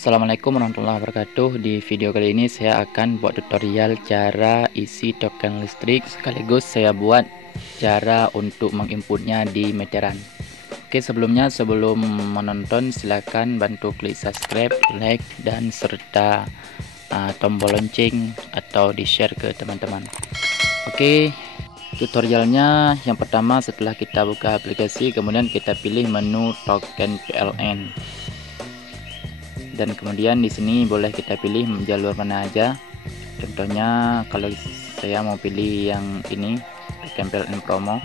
Assalamualaikum warahmatullahi wabarakatuh. Di video kali ini saya akan buat tutorial cara isi token listrik, sekaligus saya buat cara untuk menginputnya di meteran. Oke, sebelum menonton silakan bantu klik subscribe, like, dan serta tombol lonceng atau di share ke teman-teman. Oke, tutorialnya yang pertama, setelah kita buka aplikasi, kemudian kita pilih menu token PLN. Dan kemudian di sini boleh kita pilih jalur mana aja. Contohnya kalau saya mau pilih yang ini, token PLN promo.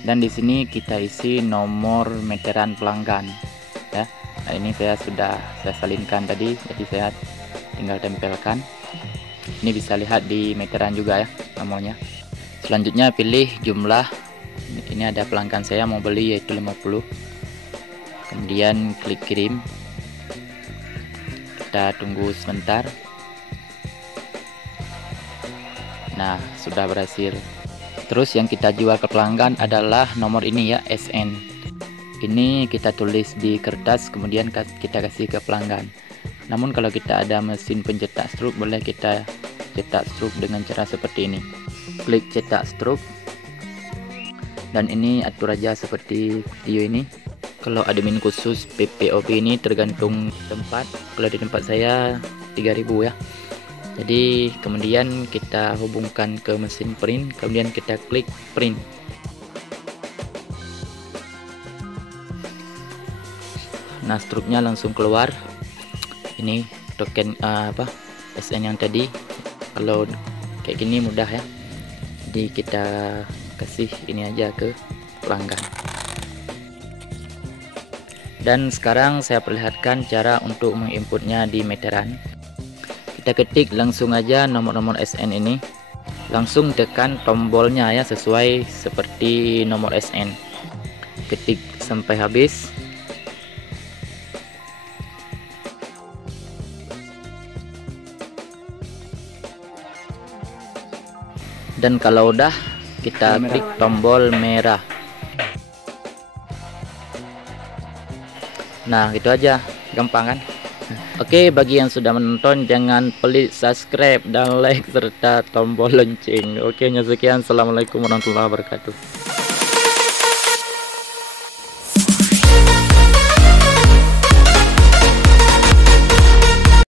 Dan di sini kita isi nomor meteran pelanggan ya. Nah, ini saya salinkan tadi, jadi saya tinggal tempelkan. Ini bisa lihat di meteran juga ya nomornya. Selanjutnya pilih jumlah. Ini ada pelanggan saya mau beli yaitu 50. Kemudian klik kirim. Kita tunggu sebentar. Nah, sudah berhasil. Terus yang kita jual ke pelanggan adalah nomor ini ya, SN. Ini kita tulis di kertas, kemudian kita kasih ke pelanggan. Namun kalau kita ada mesin pencetak struk, boleh kita cetak struk dengan cara seperti ini. Klik cetak struk. Dan ini atur aja seperti video ini. Kalau admin khusus PPOP ini tergantung tempat. Kalau di tempat saya 3000 ya. Jadi kemudian kita hubungkan ke mesin print, kemudian kita klik print. Nah, struknya langsung keluar. Ini token SN yang tadi. Kalau kayak gini mudah ya. Jadi kita kasih ini aja ke pelanggan. Dan sekarang saya perlihatkan cara untuk menginputnya di meteran. Kita ketik langsung aja nomor-nomor SN ini, langsung tekan tombolnya ya, sesuai seperti nomor SN. Ketik sampai habis. Dan kalau udah, kita klik tombol merah. Nah, gitu aja, gampang kan? Oke, bagi yang sudah menonton jangan pelit subscribe dan like serta tombol lonceng. Oke, sekian. Assalamualaikum warahmatullahi wabarakatuh.